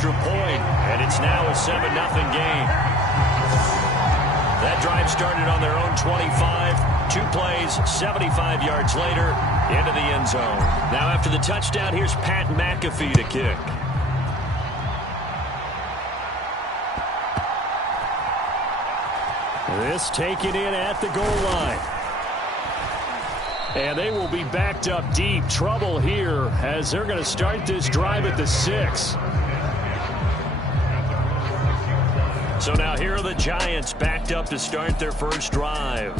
extra point, and it's now a 7-0 game. That drive started on their own 25. 2 plays, 75 yards later, into the end zone. Now after the touchdown, here's Pat McAfee to kick. This taken in at the goal line. And they will be backed up deep. Trouble here as they're going to start this drive at the 6. So now here are the Giants backed up to start their first drive.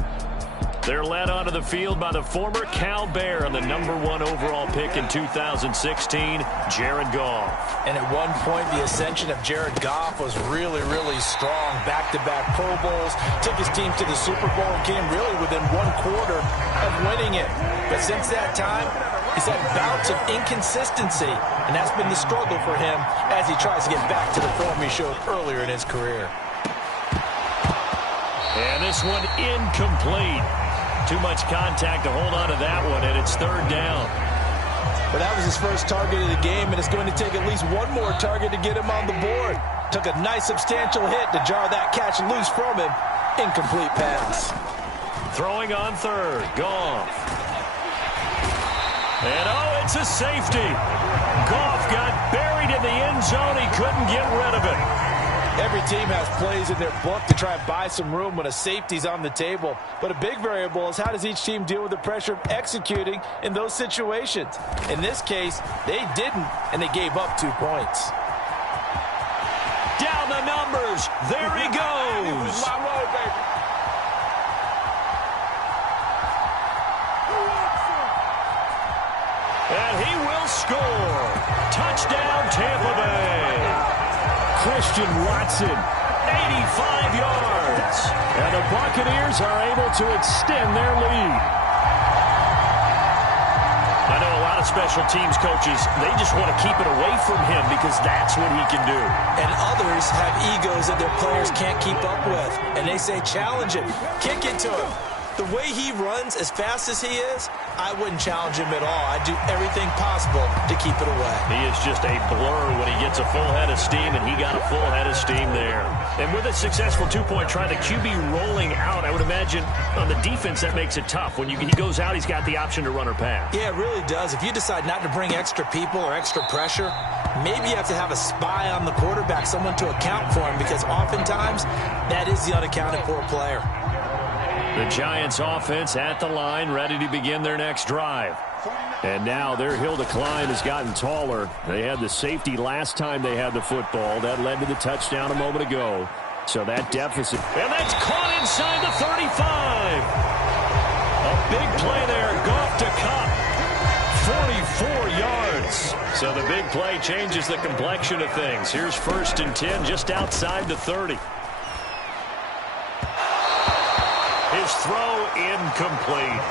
They're led onto the field by the former Cal Bear and the #1 overall pick in 2016, Jared Goff. And at one point, the ascension of Jared Goff was really, really strong. Back-to-back Pro Bowls, took his team to the Super Bowl and came really within 1/4 of winning it. But since that time, he's had bouts of inconsistency, and that's been the struggle for him as he tries to get back to the form he showed earlier in his career. And this one incomplete. Too much contact to hold on to that one, and it's 3rd down. But that was his first target of the game, and it's going to take at least one more target to get him on the board. Took a nice substantial hit to jar that catch loose from him. Incomplete pass. Throwing on 3rd, Goff. And oh, it's a safety. Goff got buried in the end zone. He couldn't get rid of it. Every team has plays in their book to try and buy some room when a safety's on the table. But a big variable is how does each team deal with the pressure of executing in those situations. In this case, they didn't, and they gave up 2 points. Down the numbers. There he goes. And he will score. Touchdown, Tampa Bay. Christian Watson, 85 yards. And the Buccaneers are able to extend their lead. I know a lot of special teams coaches, they just want to keep it away from him because that's what he can do. And others have egos that their players can't keep up with. And they say, challenge it, kick it to him. The way he runs as fast as he is, I wouldn't challenge him at all. I'd do everything possible to keep it away. He is just a blur when he gets a full head of steam, and he got a full head of steam there. And with a successful 2-point try, the QB rolling out, I would imagine on the defense that makes it tough. When he goes out, he's got the option to run or pass. Yeah, it really does. If you decide not to bring extra people or extra pressure, maybe you have to have a spy on the quarterback, someone to account for him, because oftentimes that is the unaccounted for player. The Giants offense at the line, ready to begin their next drive. And now their hill to climb has gotten taller. They had the safety last time they had the football. That led to the touchdown a moment ago. So that deficit. And that's caught inside the 35. A big play there. Goff to Kupp. 44 yards. So the big play changes the complexion of things. Here's 1st and 10 just outside the 30. His throw incomplete.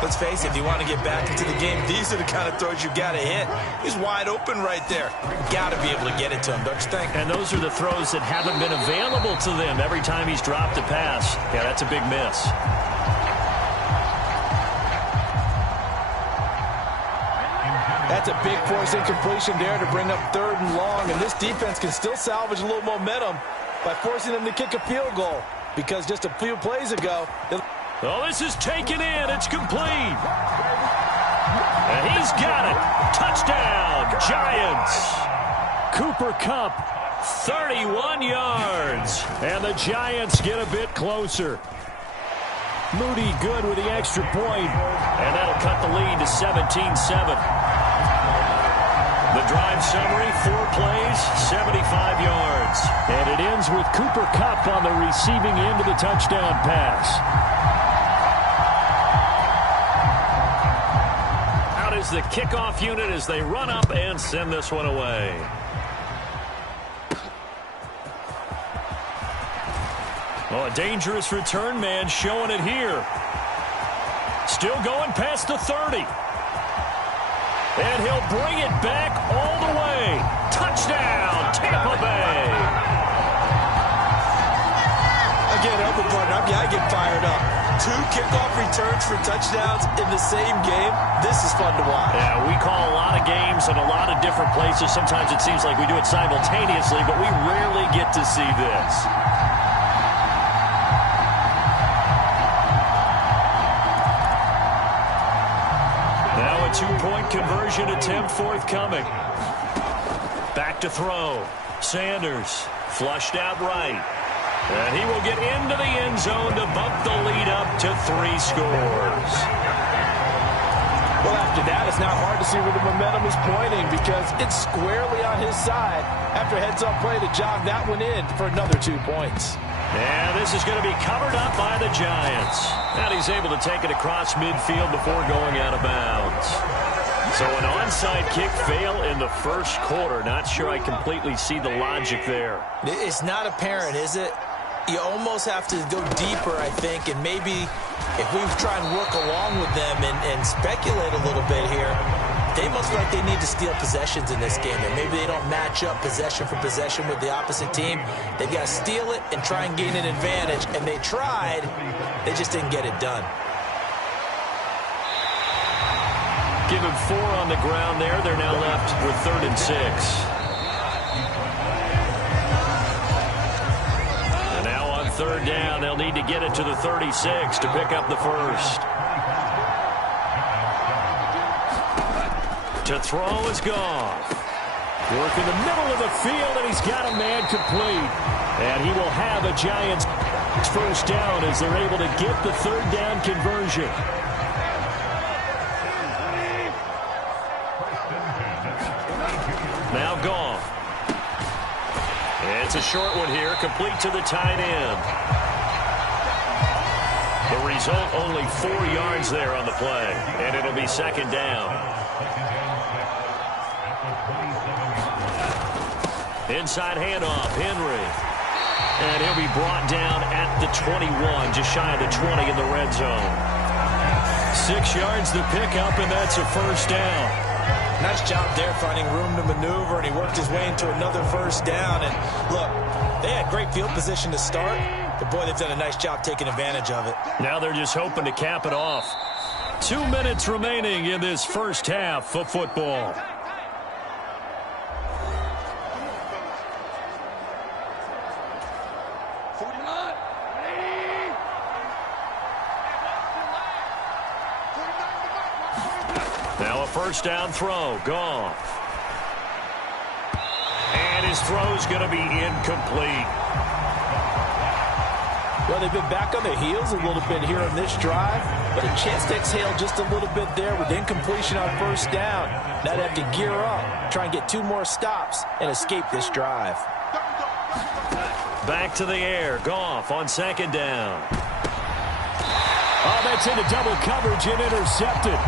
Let's face it, if you want to get back into the game, these are the kind of throws you got to hit. He's wide open right there. Got to be able to get it to him, don't you think? And those are the throws that haven't been available to them every time he's dropped a pass. Yeah, that's a big miss. That's a big force incompletion there to bring up 3rd and long, and this defense can still salvage a little momentum by forcing them to kick a field goal. Because just a few plays ago... Oh, this is taken in. It's complete. And he's got it. Touchdown, Giants. Cooper Kupp, 31 yards. And the Giants get a bit closer. Moody good with the extra point. And that'll cut the lead to 17-7. The drive summary, 4 plays, 75 yards. And it ends with Cooper Kupp on the receiving end of the touchdown pass. Out is the kickoff unit as they run up and send this one away. Oh, a dangerous return man showing it here. Still going past the 30. And he'll bring it back all the way. Touchdown, Tampa Bay. Again, help a partner. I get fired up. 2 kickoff returns for touchdowns in the same game. This is fun to watch. Yeah, we call a lot of games in a lot of different places. Sometimes it seems like we do it simultaneously, but we rarely get to see this. Now a 2-point conversion attempt forthcoming. Back to throw. Sanders flushed out right. And he will get into the end zone to bump the lead up to 3 scores. Well, after that, it's not hard to see where the momentum is pointing because it's squarely on his side after a heads-up play to jog that one in for another 2 points. And this is going to be covered up by the Giants. And he's able to take it across midfield before going out of bounds. So an onside kick fail in the first quarter. Not sure I completely see the logic there. It's not apparent, is it? You almost have to go deeper, I think, and maybe if we try and work along with them and speculate a little bit here, they must feel like they need to steal possessions in this game, and maybe they don't match up possession for possession with the opposite team. They've got to steal it and try and gain an advantage, and they tried. They just didn't get it done. Give him 4 on the ground there. They're now left with 3rd and 6. And now on 3rd down, they'll need to get it to the 36 to pick up the first. To throw is Goff. Work in the middle of the field, and he's got a man complete. And he will have a Giants first down as they're able to get the 3rd down conversion. Now Goff. It's a short one here, complete to the tight end. The result, only 4 yards there on the play, and it'll be 2nd down. Inside handoff, Henry. And he'll be brought down at the 21, just shy of the 20 in the red zone. 6 yards to pick up, and that's a first down. Nice job there finding room to maneuver, and he worked his way into another first down. And look, they had great field position to start, but boy, they've done a nice job taking advantage of it. Now they're just hoping to cap it off. 2 minutes remaining in this first half of football. Now a first down throw. Goff. And his throw's going to be incomplete. Well, they've been back on their heels a little bit here on this drive, but a chance to exhale just a little bit there with incompletion on first down. Now they have to gear up, try and get 2 more stops, and escape this drive. Back to the air. Goff on 2nd down. Oh, that's into double coverage and intercepted.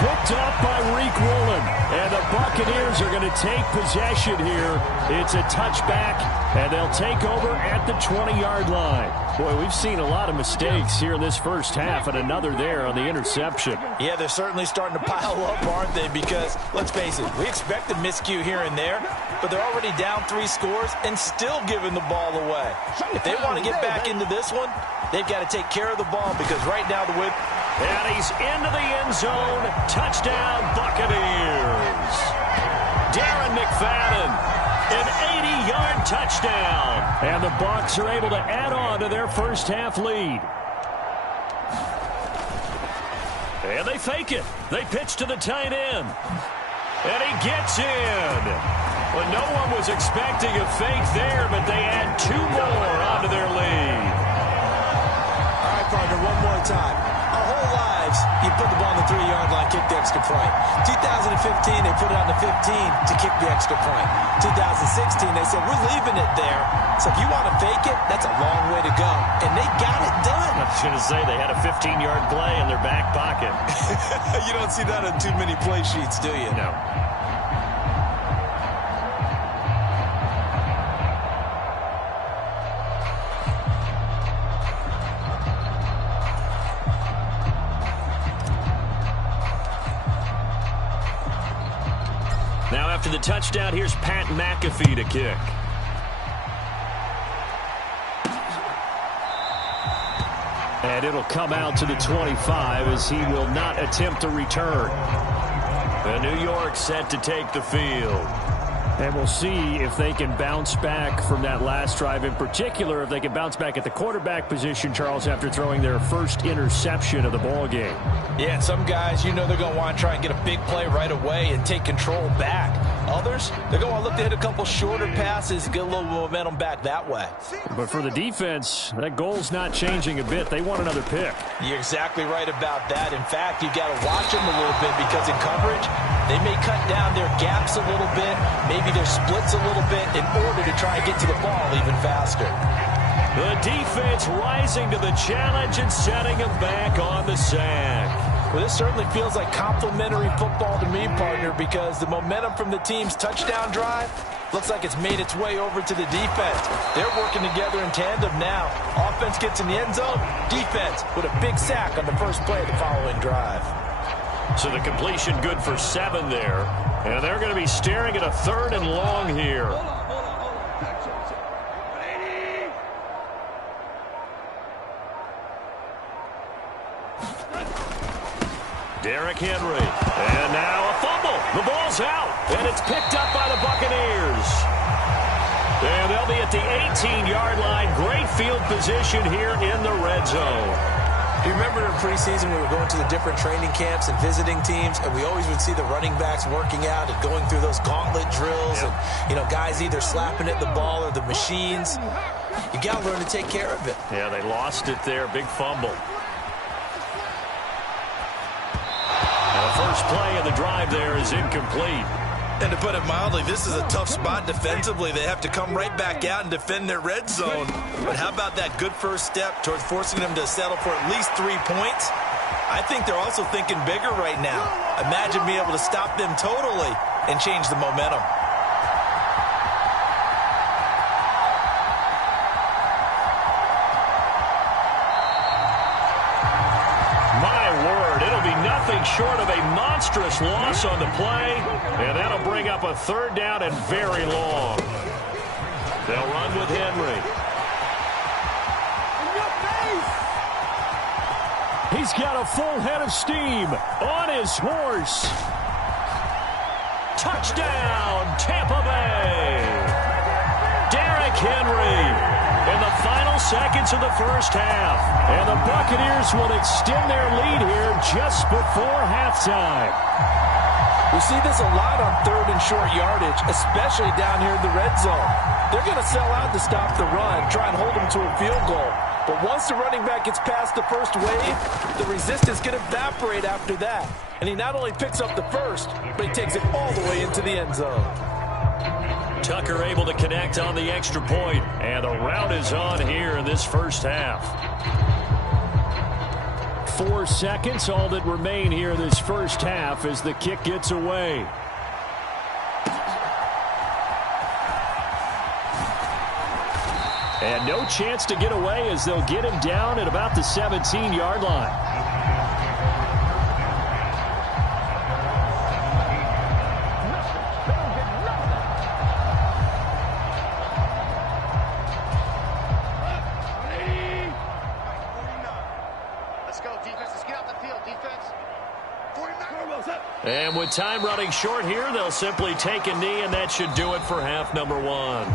Picked up by Reek Woolen. And the Buccaneers are going to take possession here. It's a touchback, and they'll take over at the 20-yard line. Boy, we've seen a lot of mistakes here in this first half, and another there on the interception. Yeah, they're certainly starting to pile up, aren't they? Because, let's face it, we expected miscue here and there, but they're already down 3 scores and still giving the ball away. If they want to get back into this one, they've got to take care of the ball because right now the win. And he's into the end zone. Touchdown, Buccaneers. Darren McFadden, an 80-yard touchdown. And the Bucs are able to add on to their first half lead. And they fake it. They pitch to the tight end. And he gets in. Well, no one was expecting a fake there, but they add 2 more onto their lead. All right, partner, one more time. Our whole lives, you put the ball on the 3-yard line, kick the extra point. 2015, they put it on the 15 to kick the extra point. 2016, they said, we're leaving it there. So if you want to fake it, that's a long way to go. And they got it done. I was going to say, they had a 15-yard play in their back pocket. You don't see that on too many play sheets, do you? No. Now after the touchdown, here's Pat McAfee to kick. And it'll come out to the 25 as he will not attempt to return. And New York set to take the field. And we'll see if they can bounce back from that last drive, in particular if they can bounce back at the quarterback position, Charles, after throwing their first interception of the ball game. Yeah, and some guys, you know, they're going to want to try and get a big play right away and take control back. Others, they're going to look to hit a couple shorter passes, get a little momentum back that way. But for the defense, that goal's not changing a bit. They want another pick. You're exactly right about that. In fact, you've got to watch them a little bit because in coverage, they may cut down their gaps a little bit, maybe their splits a little bit in order to try and get to the ball even faster. The defense rising to the challenge and setting them back on the sack. Well, this certainly feels like complimentary football to me, partner, because the momentum from the team's touchdown drive looks like it's made its way over to the defense. They're working together in tandem now. Offense gets in the end zone, defense with a big sack on the first play of the following drive. So the completion good for 7 there. And they're going to be staring at a 3rd and long here. Derrick Henry. And now a fumble. The ball's out. And it's picked up by the Buccaneers. And they'll be at the 18-yard line. Great field position here in the red zone. Do you remember in preseason we were going to the different training camps and visiting teams, and we always would see the running backs working out and going through those gauntlet drills, and, you know, guys either slapping at the ball or the machines. You got to learn to take care of it. Yeah, they lost it there. Big fumble. And the first play of the drive there is incomplete. And to put it mildly, this is a tough spot defensively. They have to come right back out and defend their red zone. But how about that good first step towards forcing them to settle for at least 3 points? I think they're also thinking bigger right now. Imagine being able to stop them totally and change the momentum. Short of a monstrous loss on the play, and that'll bring up a 3rd down and very long. They'll run with Henry. He's got a full head of steam on his horse. Touchdown, Tampa Bay. Derrick Henry. In the final seconds of the first half. And the Buccaneers will extend their lead here just before halftime. We see this a lot on 3rd and short yardage, especially down here in the red zone. They're going to sell out to stop the run, try and hold them to a field goal. But once the running back gets past the first wave, the resistance can evaporate after that. And he not only picks up the first, but he takes it all the way into the end zone. Tucker able to connect on the extra point, and the route is on here in this first half. 4 seconds, all that remain here this first half as the kick gets away. And no chance to get away as they'll get him down at about the 17-yard line. And with time running short here, they'll simply take a knee, and that should do it for half number 1.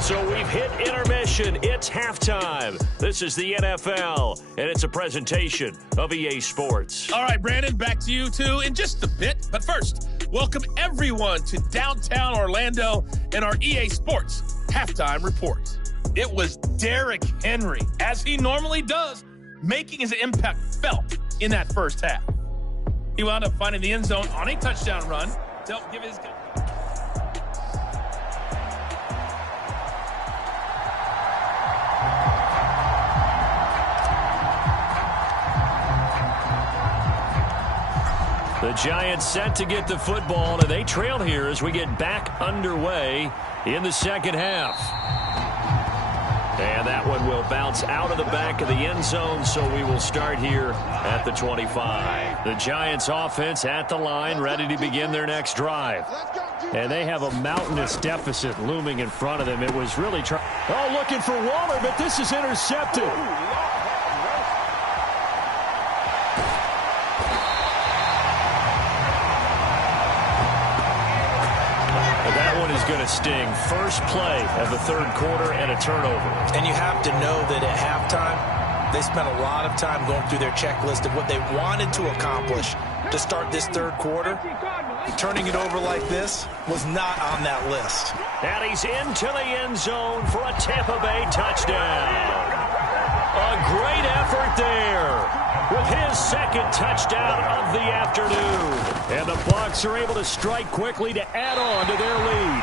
So we've hit intermission. It's halftime. This is the NFL, and it's a presentation of EA Sports. All right, Brandon, back to you, too, in just a bit. But first, welcome everyone to downtown Orlando and our EA Sports halftime report. It was Derrick Henry, as he normally does, making his impact felt in that first half. He wound up finding the end zone on a touchdown run to help give his... The Giants set to get the football, and they trail here as we get back underway in the second half. And that one will bounce out of the back of the end zone, so we will start here at the 25. The Giants offense at the line, ready to begin their next drive. And they have a mountainous deficit looming in front of them. It was really looking for Waller, but this is intercepted. That one is going to sting. First play of the third quarter and a turnover. And you have to know that at halftime, they spent a lot of time going through their checklist of what they wanted to accomplish to start this third quarter. Turning it over like this was not on that list. And he's into the end zone for a Tampa Bay touchdown. A great effort there with his second touchdown of the afternoon. And the Bucs are able to strike quickly to add on to their lead.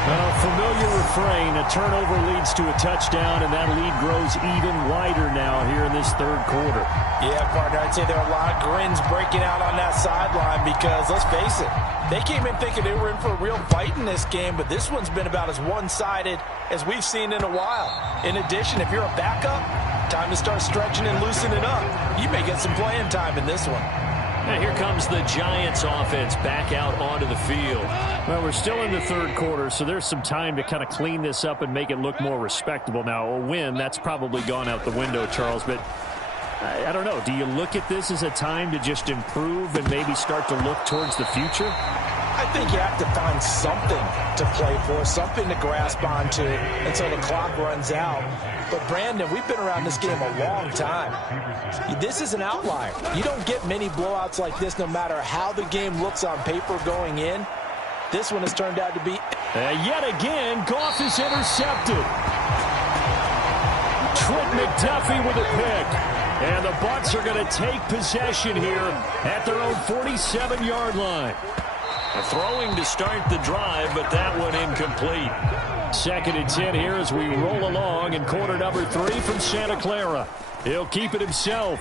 A familiar refrain, a turnover leads to a touchdown, and that lead grows even wider now here in this third quarter. Yeah, partner, I'd say there are a lot of grins breaking out on that sideline because, let's face it, they came in thinking they were in for a real fight in this game, but this one's been about as one-sided as we've seen in a while. In addition, if you're a backup, time to start stretching and loosening up. You may get some playing time in this one. And here comes the Giants offense back out onto the field. Well, we're still in the third quarter, so there's some time to kind of clean this up and make it look more respectable. Now, a win, that's probably gone out the window, Charles, but I don't know. Do you look at this as a time to just improve and maybe start to look towards the future? I think you have to find something to play for, something to grasp onto until the clock runs out. But, Brandon, we've been around this game a long time. This is an outlier. You don't get many blowouts like this no matter how the game looks on paper going in. This one has turned out to be... yet again, Goff is intercepted. Trent McDuffie with a pick. And the Bucs are going to take possession here at their own 47-yard line. Throwing to start the drive, but that one incomplete. 2nd and 10 here as we roll along in quarter number 3 from Santa Clara. He'll keep it himself.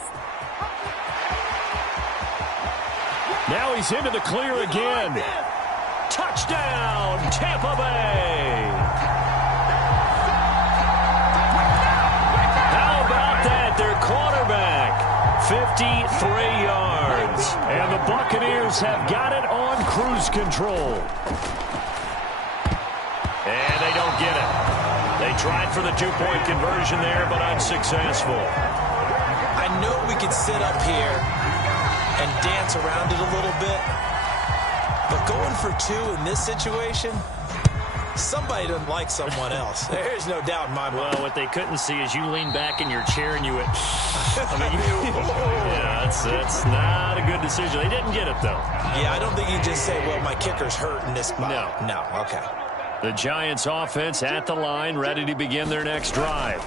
Now he's into the clear again. Touchdown, Tampa Bay. How about that? Their quarterback, 53 yards. And the Buccaneers have got it on cruise control. And they don't get it. They tried for the two-point conversion there, but unsuccessful. I know we could sit up here and dance around it a little bit, but going for two in this situation, somebody doesn't like someone else. There's no doubt in my mind. Well, what they couldn't see is you lean back in your chair and you went, yeah, that's not a good decision. They didn't get it, though. Yeah, I don't think you just say, well, my kicker's hurt in this spot. No, okay. The Giants offense at the line, ready to begin their next drive.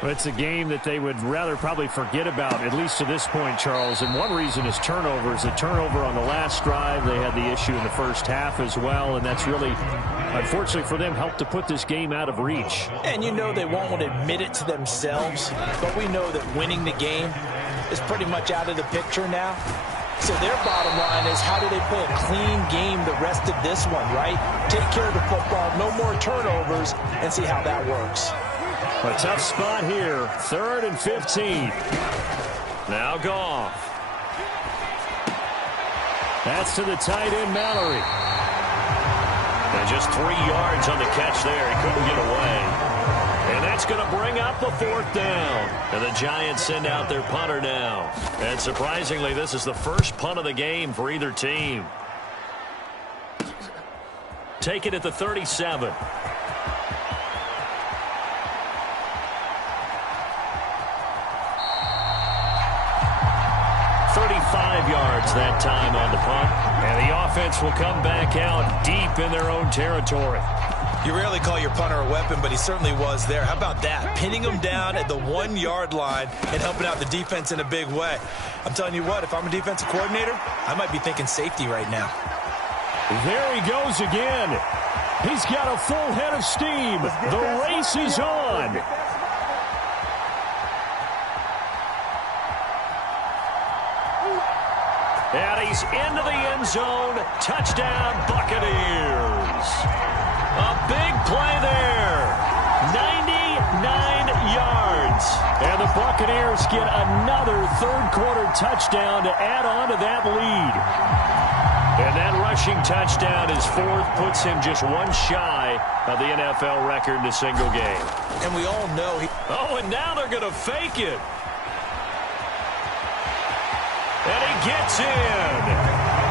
But it's a game that they would rather probably forget about, at least to this point, Charles. And one reason is turnovers. A turnover on the last drive. They had the issue in the first half as well, and that's really, unfortunately for them, helped to put this game out of reach. And you know they won't admit it to themselves, but we know that winning the game is pretty much out of the picture now. So their bottom line is, how do they play a clean game the rest of this one, right? Take care of the football, no more turnovers, and see how that works. A tough spot here, 3rd and 15. Now Goff. That's to the tight end, Mallory. And just 3 yards on the catch there. He couldn't get away. And that's going to bring up the 4th down. And the Giants send out their punter now. And surprisingly, this is the first punt of the game for either team. Take it at the 37. Yards that time on the punt. And the offense will come back out deep in their own territory. You rarely call your punter a weapon, but he certainly was there. How about that? Pinning him down at the 1-yard line and helping out the defense in a big way. I'm telling you what, if I'm a defensive coordinator, I might be thinking safety right now. There he goes again. He's got a full head of steam. The race is on. And he's into the end zone. Touchdown, Buccaneers. A big play there. 99 yards. And the Buccaneers get another third-quarter touchdown to add on to that lead. And that rushing touchdown is fourth, puts him just one shy of the NFL record in a single game. And we all know Oh, and now they're going to fake it. And he gets in.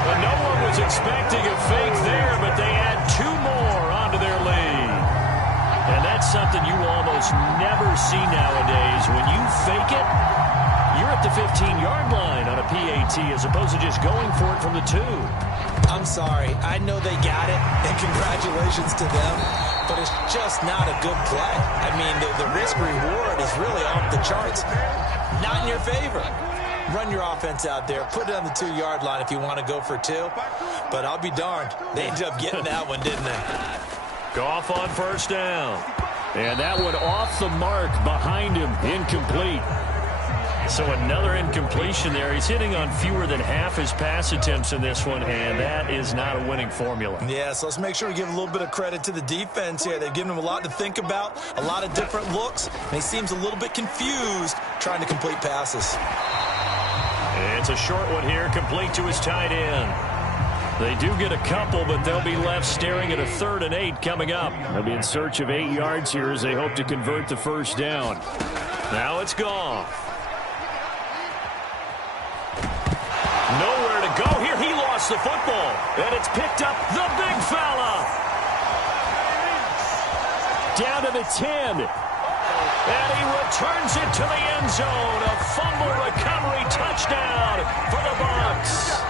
But no one was expecting a fake there, but they add two more onto their lead. And that's something you almost never see nowadays. When you fake it, you're at the 15-yard line on a PAT as opposed to just going for it from the 2. I'm sorry. I know they got it, and congratulations to them, but it's just not a good play. I mean, the risk-reward is really off the charts. Not in your favor. Run your offense out there. Put it on the 2-yard line if you want to go for 2. But I'll be darned. They ended up getting that one, didn't they? Goff on first down. And that one off the mark behind him. Incomplete. So another incompletion there. He's hitting on fewer than half his pass attempts in this one, and that is not a winning formula. Yeah, so let's make sure we give a little bit of credit to the defense here. They've given him a lot to think about, a lot of different looks, and he seems a little bit confused trying to complete passes. And it's a short one here, complete to his tight end. They do get a couple, but they'll be left staring at a 3rd and 8 coming up. They'll be in search of 8 yards here as they hope to convert the first down. Now it's Goff. Nowhere to go here. He lost the football. And it's picked up the big fella. Down to the 10. And he returns it to the end zone. A fumble recovery touchdown for the Bucs.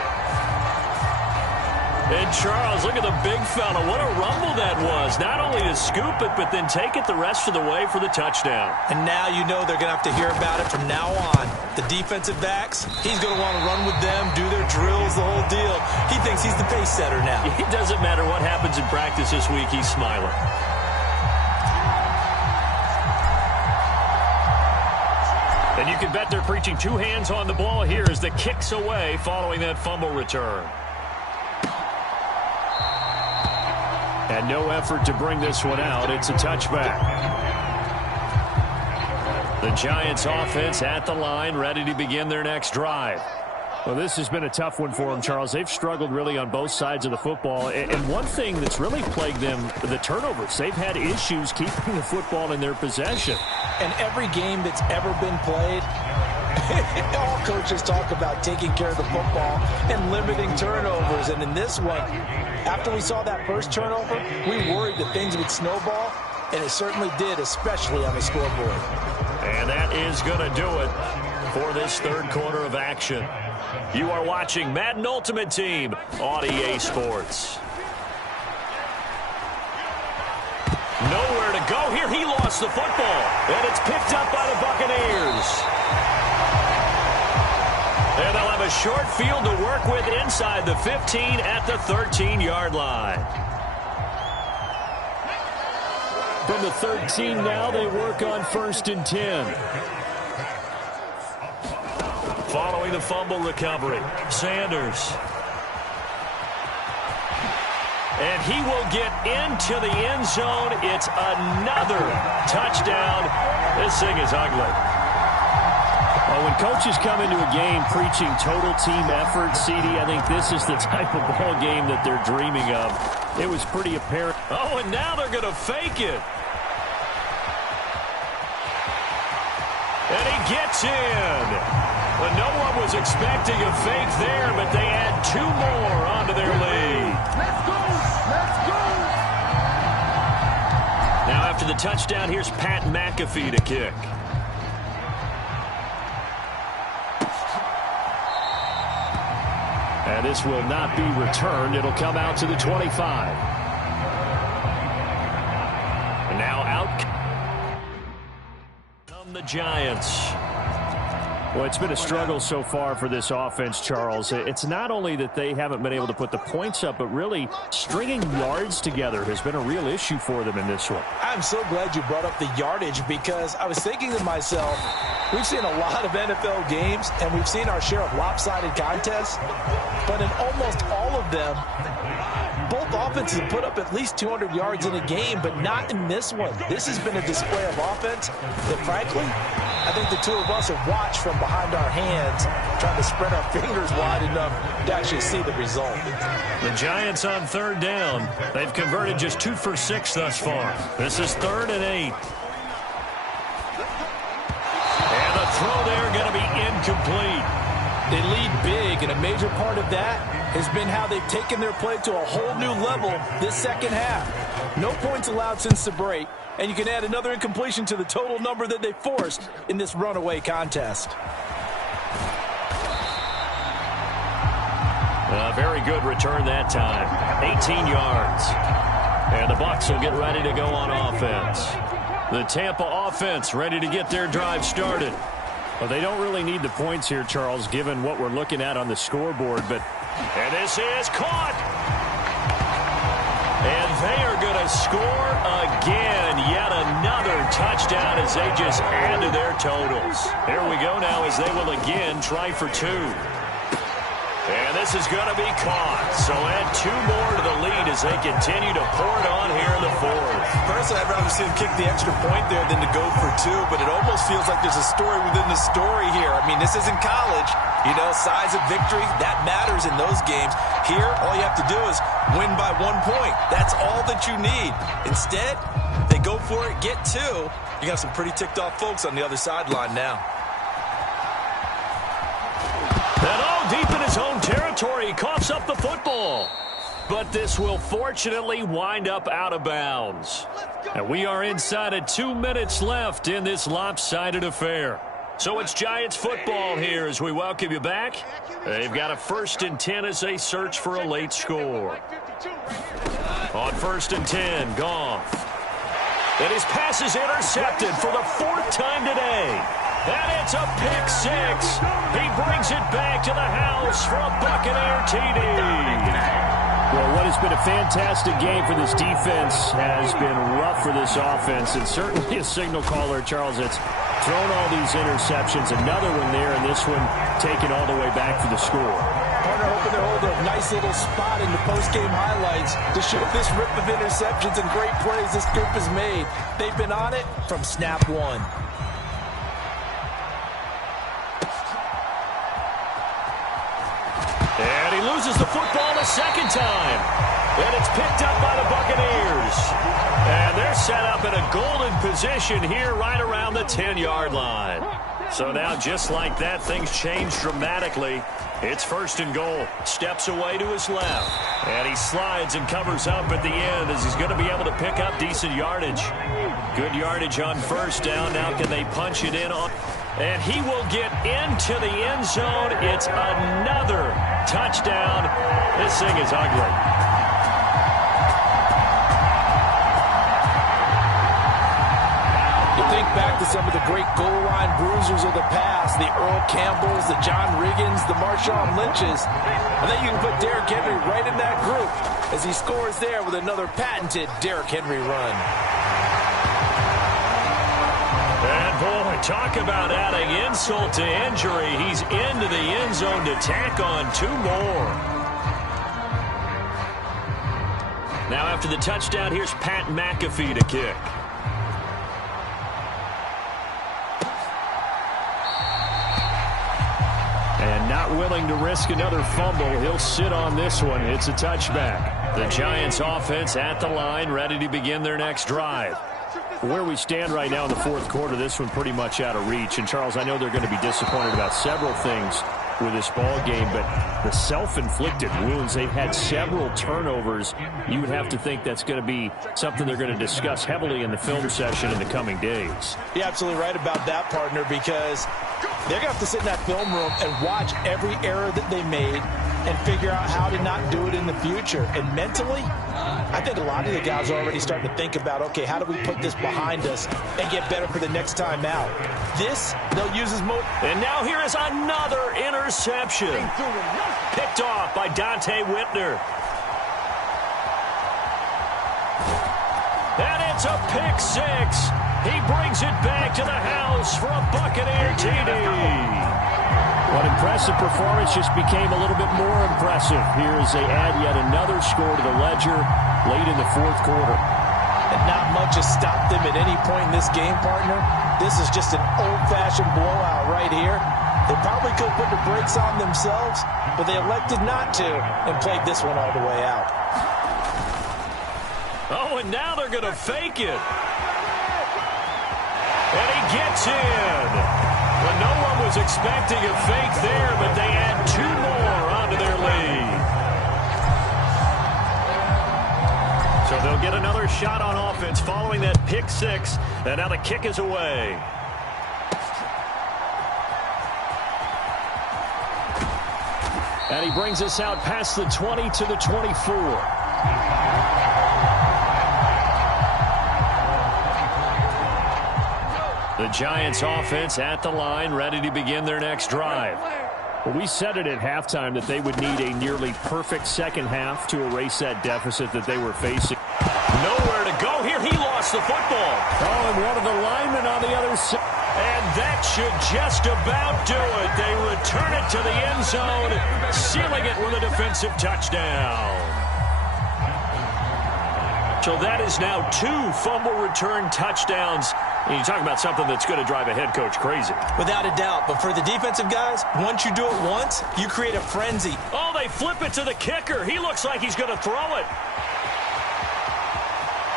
And Charles, look at the big fella. What a rumble that was. Not only to scoop it, but then take it the rest of the way for the touchdown. And now you know they're going to have to hear about it from now on. The defensive backs, he's going to want to run with them, do their drills, the whole deal. He thinks he's the pace setter now. It doesn't matter what happens in practice this week. He's smiling. And you can bet they're preaching 2 hands on the ball here as the kick's away following that fumble return. And no effort to bring this one out. It's a touchback. The Giants offense at the line, ready to begin their next drive. Well, this has been a tough one for them, Charles. They've struggled really on both sides of the football. And one thing that's really plagued them, the turnovers. They've had issues keeping the football in their possession. And every game that's ever been played, all coaches talk about taking care of the football and limiting turnovers. And in this one, after we saw that first turnover, we worried that things would snowball, and it certainly did, especially on the scoreboard. And that is going to do it for this third quarter of action. You are watching Madden Ultimate Team on EA Sports. Nowhere to go here. He lost the football, and it's picked up by the Buccaneers. And they'll have a short field to work with inside the 15 at the 13-yard line. From the 13 now, they work on 1st and 10. Following the fumble recovery, Sanders. And he will get into the end zone. It's another touchdown. This thing is ugly. Well, when coaches come into a game preaching total team effort, CD, I think this is the type of ball game that they're dreaming of. It was pretty apparent. Oh, and now they're going to fake it. And he gets in. Well, no one was expecting a fake there, but they add 2 more onto their lead. Let's go! Let's go! Now after the touchdown, here's Pat McAfee to kick. And this will not be returned. It'll come out to the 25. And now out come the Giants. Well, it's been a struggle so far for this offense, Charles. It's not only that they haven't been able to put the points up, but really stringing yards together has been a real issue for them in this one. I'm so glad you brought up the yardage, because I was thinking to myself, we've seen a lot of NFL games, and we've seen our share of lopsided contests, but in almost all of them, both offenses have put up at least 200 yards in a game, but not in this one. This has been a display of offense that, frankly, I think the two of us have watched from behind our hands, trying to spread our fingers wide enough to actually see the result. The Giants on third down. They've converted just 2 for 6 thus far. This is 3rd and 8. And the throw there going to be incomplete. They lead big, and a major part of that has been how they've taken their play to a whole new level this second half. No points allowed since the break, and you can add another incompletion to the total number that they forced in this runaway contest. A very good return that time. 18 yards. And the Bucs will get ready to go on offense. The Tampa offense ready to get their drive started. Well, they don't really need the points here, Charles, given what we're looking at on the scoreboard. And this is caught. And they are going to score again. Yet another touchdown as they just add to their totals. Here we go now as they will again try for 2. And this is going to be caught. So add 2 more to the lead as they continue to pour it on here in the 4th. Personally, I'd rather see him kick the extra point there than to go for 2, but it almost feels like there's a story within the story here. I mean, this isn't college. You know, size of victory, that matters in those games. Here, all you have to do is win by 1 point. That's all that you need. Instead, they go for it, get 2. You got some pretty ticked off folks on the other sideline now. And all deep in his own territory, he coughs up the football. But this will fortunately wind up out of bounds. And we are inside of 2 minutes left in this lopsided affair. So it's Giants football here as we welcome you back. They've got a 1st and 10 as they search for a late score. On 1st and 10, Goff. And his pass is intercepted for the 4th time today. And it's a pick 6. He brings it back to the house for a Buccaneer TD. Well, what has been a fantastic game for this defense has been rough for this offense, and certainly a signal caller, Charles, that's thrown all these interceptions. Another one there, and this one taken all the way back for the score. Partner hoping to hold a nice little spot in the post-game highlights to show this rip of interceptions and great plays this group has made. They've been on it from snap 1. And he loses the football a second time. And it's picked up by the Buccaneers. And they're set up in a golden position here right around the 10-yard line. So now just like that, things change dramatically. It's 1st and goal. Steps away to his left. And he slides and covers up at the end as he's going to be able to pick up decent yardage. Good yardage on 1st down. Now can they punch it in on... And he will get into the end zone. It's another touchdown. This thing is ugly. You think back to some of the great goal line bruisers of the past, the Earl Campbells, the John Riggins, the Marshawn Lynches. I think you can put Derrick Henry right in that group as he scores there with another patented Derrick Henry run. And boy, talk about adding insult to injury. He's into the end zone to tack on 2 more. Now after the touchdown, here's Pat McAfee to kick. And not willing to risk another fumble, he'll sit on this one. It's a touchback. The Giants offense at the line, ready to begin their next drive. Where we stand right now in the 4th quarter, this one pretty much out of reach. And, Charles, I know they're going to be disappointed about several things with this ball game, but the self-inflicted wounds, they've had several turnovers. You would have to think that's going to be something they're going to discuss heavily in the film session in the coming days. You're absolutely right about that, partner, because they're going to have to sit in that film room and watch every error that they made and figure out how to not do it in the future. And mentally, I think a lot of the guys are already starting to think about, okay, how do we put this behind us and get better for the next time out? This, they'll use as most. And now here is another interception. Picked off by Dante Whitner. And it's a pick 6. He brings it back to the house for a Buccaneer TD. What impressive performance just became a little bit more impressive here as they add yet another score to the ledger late in the 4th quarter. And not much has stopped them at any point in this game, partner. This is just an old-fashioned blowout right here. They probably could have put the brakes on themselves, but they elected not to and played this one all the way out. Oh, and now they're going to fake it. And he gets in. Well, no one was expecting a fake there, but they add 2 more onto their lead. So they'll get another shot on offense following that pick 6, and now the kick is away. And he brings us out past the 20 to the 24. The Giants offense at the line, ready to begin their next drive. Well, we said it at halftime that they would need a nearly perfect second half to erase that deficit that they were facing. Nowhere to go here. He lost the football. Oh, and one of the linemen on the other side. And that should just about do it. They return it to the end zone, sealing it with a defensive touchdown. So that is now 2 fumble return touchdowns. And you talk about something that's going to drive a head coach crazy. Without a doubt. But for the defensive guys, once you do it once, you create a frenzy. Oh, they flip it to the kicker. He looks like he's going to throw it.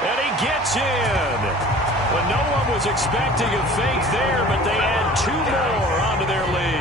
And he gets in. Well, no one was expecting a fake there, but they add 2 more onto their lead.